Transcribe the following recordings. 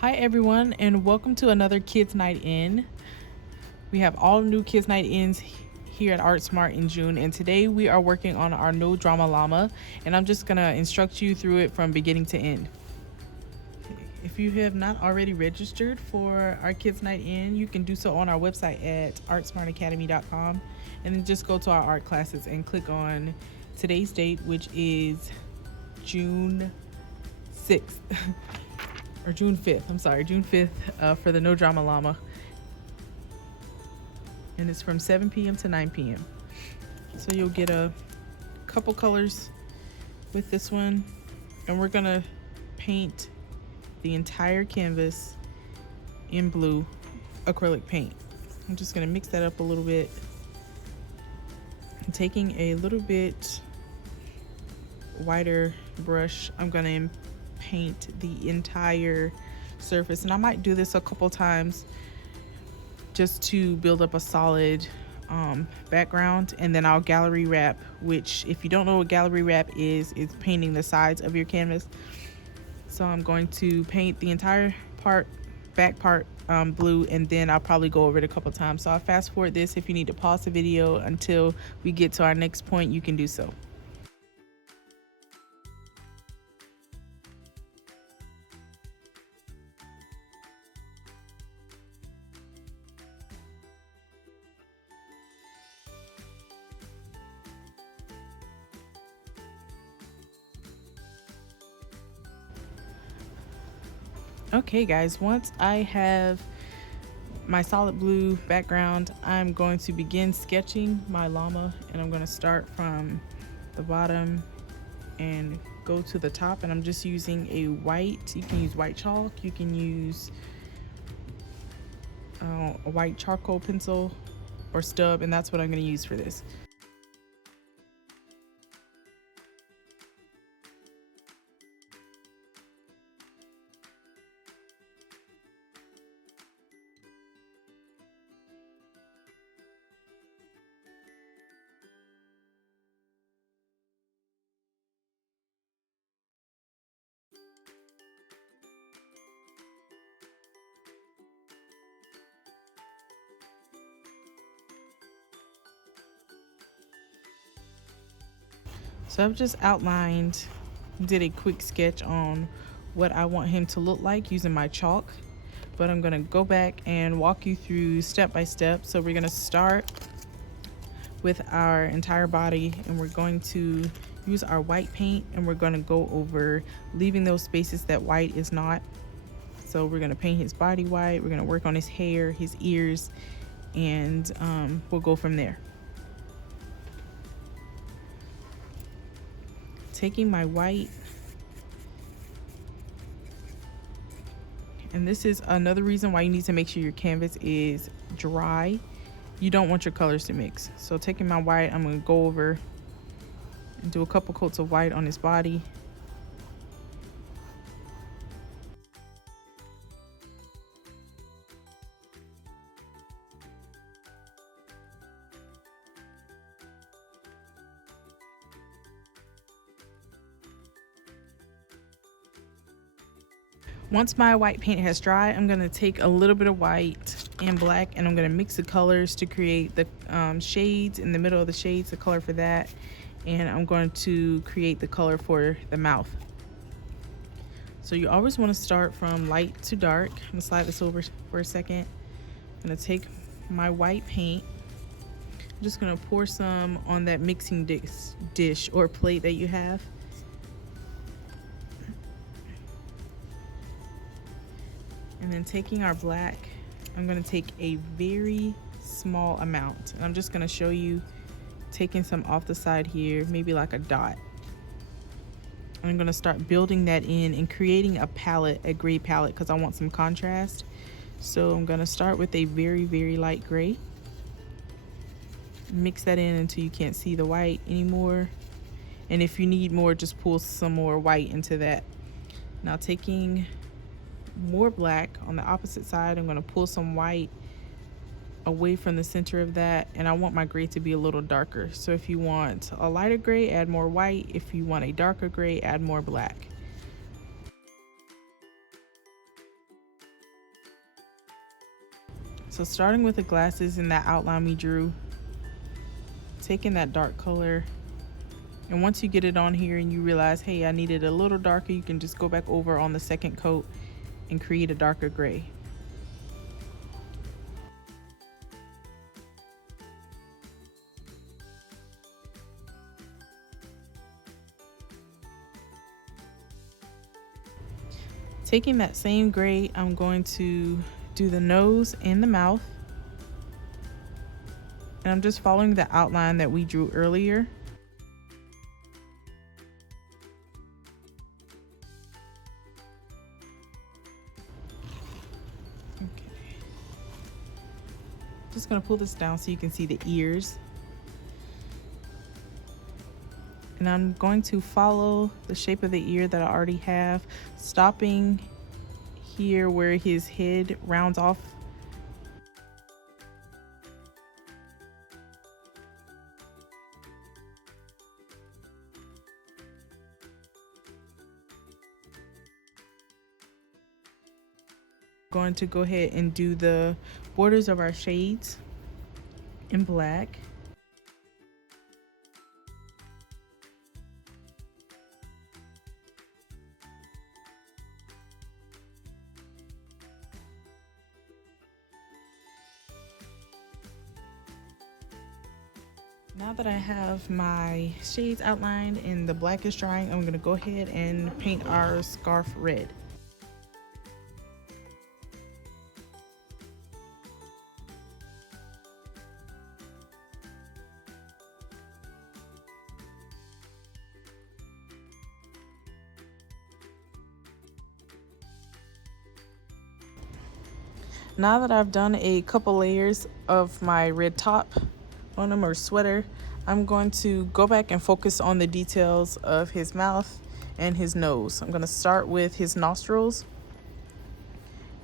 Hi everyone, and welcome to another Kids Night In. We have all new Kids Night Ins here at Art Smart in June, and today we are working on our No Drama Llama, and I'm just gonna instruct you through it from beginning to end. If you have not already registered for our Kids Night In, you can do so on our website at artsmartacademy.com, and then just go to our art classes and click on today's date, which is June 6th. Or June 5th, I'm sorry, June 5th for the No Drama Llama. And it's from 7 p.m. to 9 p.m. So you'll get a couple colors with this one. And we're gonna paint the entire canvas in blue acrylic paint. I'm just gonna mix that up a little bit. I'm taking a little bit wider brush. I'm gonna paint the entire surface, and I might do this a couple times just to build up a solid background, and then I'll gallery wrap, which if you don't know what gallery wrap is, it's painting the sides of your canvas. So I'm going to paint the entire back part blue, and then I'll probably go over it a couple times. So I'll fast forward this. If you need to pause the video until we get to our next point, you can do so. Okay guys, once I have my solid blue background, I'm going to begin sketching my llama, and I'm going to start from the bottom and go to the top, and I'm just using a white, you can use white chalk, you can use a white charcoal pencil or stub, and that's what I'm going to use for this. So I've just outlined, did a quick sketch on what I want him to look like using my chalk, but I'm gonna go back and walk you through step by step. So we're gonna start with our entire body, and we're going to use our white paint, and we're gonna go over leaving those spaces that white is not. So we're gonna paint his body white, we're gonna work on his hair, his ears, and we'll go from there. Taking my white, and this is another reason why you need to make sure your canvas is dry. You don't want your colors to mix. So taking my white, I'm going to go over and do a couple coats of white on his body. Once my white paint has dried, I'm going to take a little bit of white and black, and I'm going to mix the colors to create the shades in the middle of the shades, the color for that, and I'm going to create the color for the mouth. So you always want to start from light to dark. I'm going to slide this over for a second. I'm going to take my white paint. I'm just going to pour some on that mixing dish or plate that you have. And then taking our black, I'm going to take a very small amount, and I'm just going to show you taking some off the side here, maybe like a dot. I'm going to start building that in and creating a palette, a gray palette, because I want some contrast. So I'm going to start with a very, very light gray. Mix that in until you can't see the white anymore. And if you need more, just pull some more white into that. Now taking more black on the opposite side, I'm going to pull some white away from the center of that, and I want my gray to be a little darker. So if you want a lighter gray, add more white. If you want a darker gray, add more black. So starting with the glasses and that outline we drew, taking that dark color, and once you get it on here and you realize, hey, I need it a little darker, you can just go back over on the second coat and create a darker gray. Taking that same gray, I'm going to do the nose and the mouth. And I'm just following the outline that we drew earlier. Okay. Just gonna pull this down so you can see the ears. And I'm going to follow the shape of the ear that I already have, stopping here where his head rounds off. Going to go ahead and do the borders of our shades in black. Now that I have my shades outlined and the black is drying, I'm going to go ahead and paint our scarf red. Now that I've done a couple layers of my red top on him, or sweater, I'm going to go back and focus on the details of his mouth and his nose. I'm going to start with his nostrils,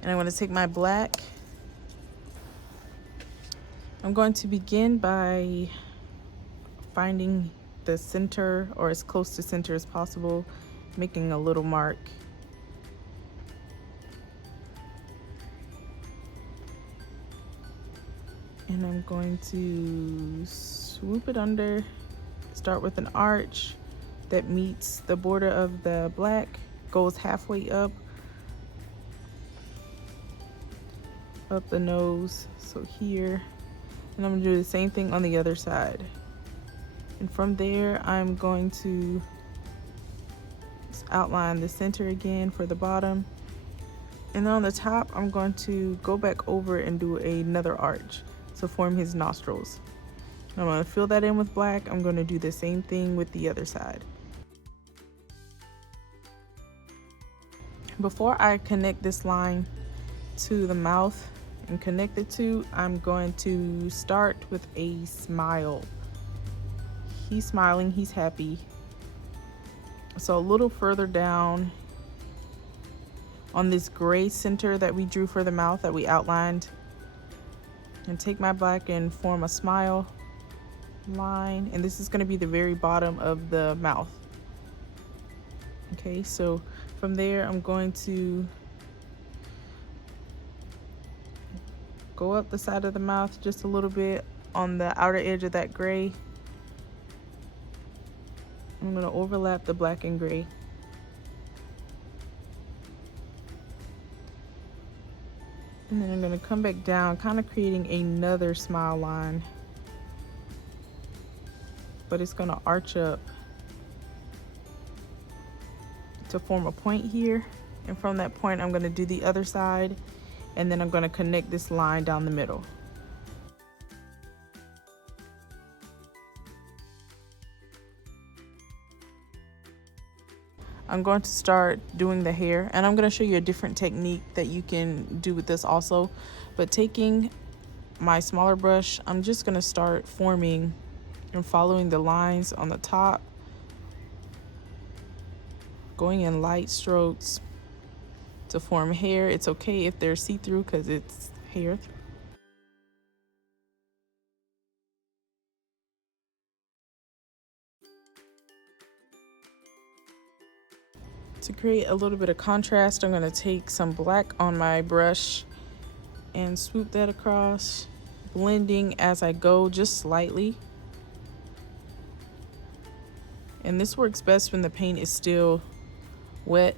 and I'm going to take my black. I'm going to begin by finding the center, or as close to center as possible, making a little mark. And I'm going to swoop it under, start with an arch that meets the border of the black, goes halfway up the nose, so here. And I'm gonna do the same thing on the other side. And from there, I'm going to just outline the center again for the bottom. And then on the top, I'm going to go back over and do another arch to form his nostrils. I'm going to fill that in with black. I'm going to do the same thing with the other side. Before I connect this line to the mouth and connect the two, I'm going to start with a smile. He's smiling, he's happy. So a little further down on this gray center that we drew for the mouth that we outlined, and take my black and form a smile line, and this is going to be the very bottom of the mouth. Okay, so from there I'm going to go up the side of the mouth just a little bit on the outer edge of that gray. I'm going to overlap the black and gray. And then I'm going to come back down, kind of creating another smile line. But it's going to arch up to form a point here. And from that point, I'm going to do the other side. And then I'm going to connect this line down the middle. I'm going to start doing the hair, and I'm going to show you a different technique that you can do with this also. But taking my smaller brush, I'm just going to start forming and following the lines on the top, going in light strokes to form hair. It's okay if they're see-through because it's hair. To create a little bit of contrast, I'm going to take some black on my brush and swoop that across, blending as I go, just slightly. And this works best when the paint is still wet.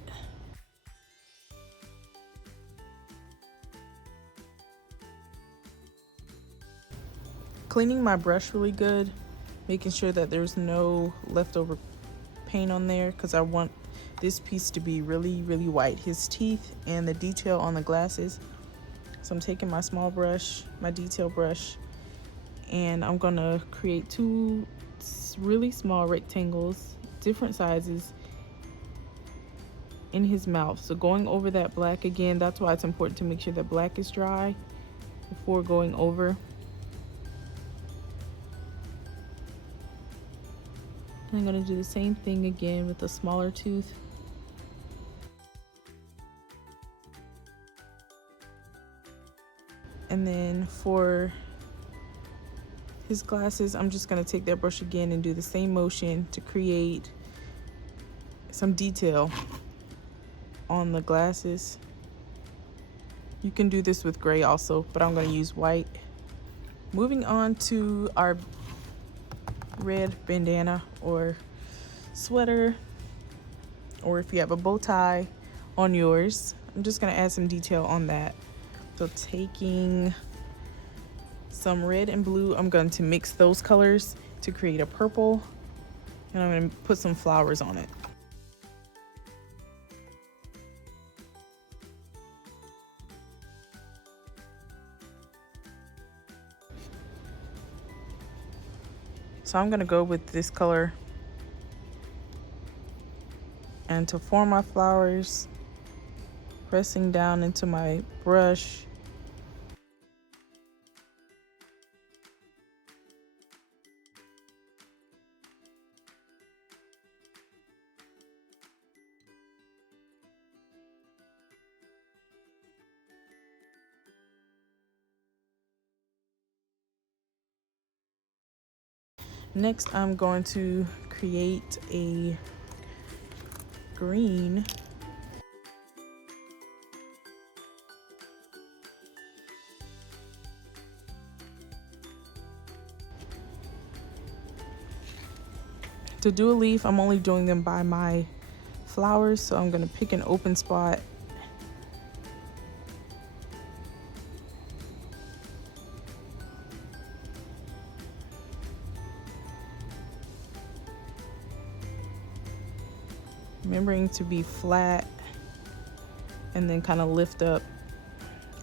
Cleaning my brush really good, making sure that there's no leftover paint on there, because I want this piece to be really, really white, his teeth and the detail on the glasses. So I'm taking my small brush, my detail brush, and I'm gonna create two really small rectangles, different sizes, in his mouth. So going over that black again, that's why it's important to make sure that black is dry before going over. I'm going to do the same thing again with a smaller tooth. And then for his glasses, I'm just going to take that brush again and do the same motion to create some detail on the glasses. You can do this with gray also, but I'm going to use white. Moving on to our red bandana or sweater, or if you have a bow tie on yours, I'm just going to add some detail on that. So taking some red and blue, I'm going to mix those colors to create a purple, and I'm going to put some flowers on it. So I'm going to go with this color, and to form my flowers, pressing down into my brush, next I'm going to create a green. To do a leaf, I'm only doing them by my flowers, so I'm going to pick an open spot. Remembering to be flat and then kind of lift up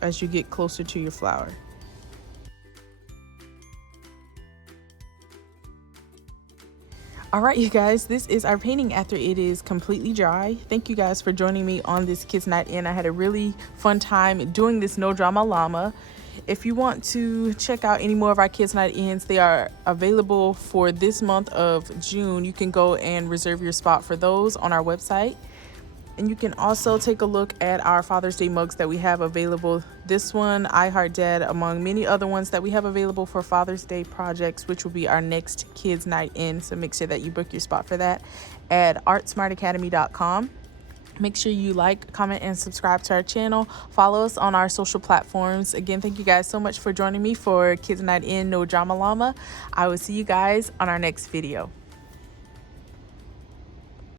as you get closer to your flower. All right, you guys, this is our painting after it is completely dry. Thank you guys for joining me on this Kids Night In. I had a really fun time doing this No Drama Llama. If you want to check out any more of our Kids Night Ins, they are available for this month of June. You can go and reserve your spot for those on our website. And you can also take a look at our Father's Day mugs that we have available. This one, I Heart Dad, among many other ones that we have available for Father's Day projects, which will be our next Kids Night In. So make sure that you book your spot for that at artsmartacademy.com. Make sure you like, comment, and subscribe to our channel. Follow us on our social platforms. Again, thank you guys so much for joining me for Kids Night In No Drama Llama. I will see you guys on our next video.